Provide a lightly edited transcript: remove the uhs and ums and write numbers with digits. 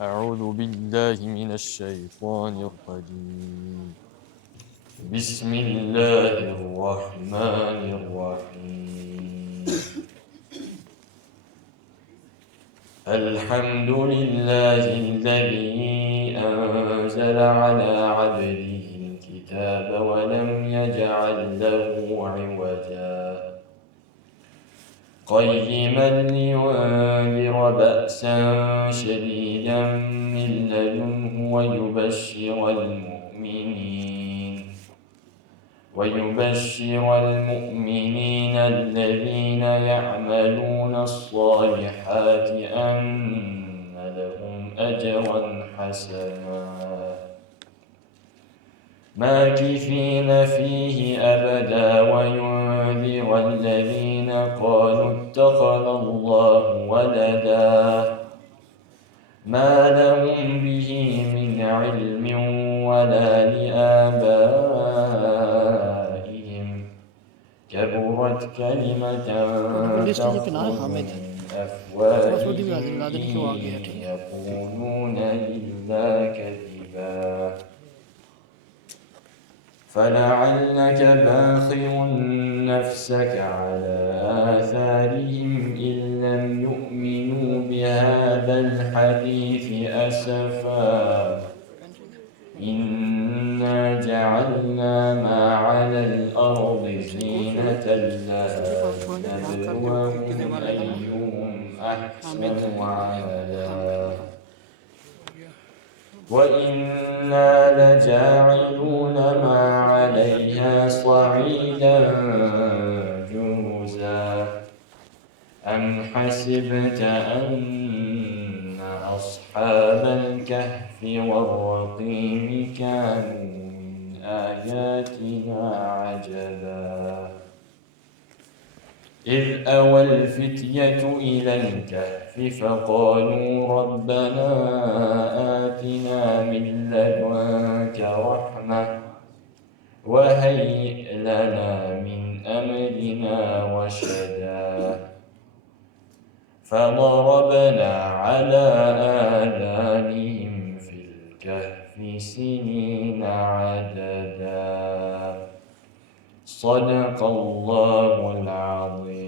أعوذ بالله من الشيطان الرجيم. بسم الله الرحمن الرحيم. الحمد لله الذي أنزل على عبده الكتاب ولم يجعل له عوجا قيما لينذر بأسا شديدا من لدنه ويبشر المؤمنين الذين يعملون الصالحات أن لهم أجرا حسنا ماكثين فيه أبدا وينذر الذين قالوا اتخذ الله ولدا ما لهم به من علم ولا لآبائهم كبرت كلمة تخرج من أفواههم إن يقولون إلا كذبا فلعلك باخع نفسك على آثارهم إن لم يؤمنوا بهذا الحديث أسفا إنا جعلنا ما على الأرض زينة لها لنبلوهم أيهم أحسن عملا وإنا لجاعلون ما عليها صعيدا جرزا أم حسبت أن أصحاب الكهف والرقيم كانوا من آياتنا عجبا إذ أوى الفتية إلى الكهف فقالوا ربنا آتنا من لدنك رحمة وهيئ لنا من أمرنا رشدا فضربنا على آذانهم في الكهف سنين عددا صدق الله العظيم.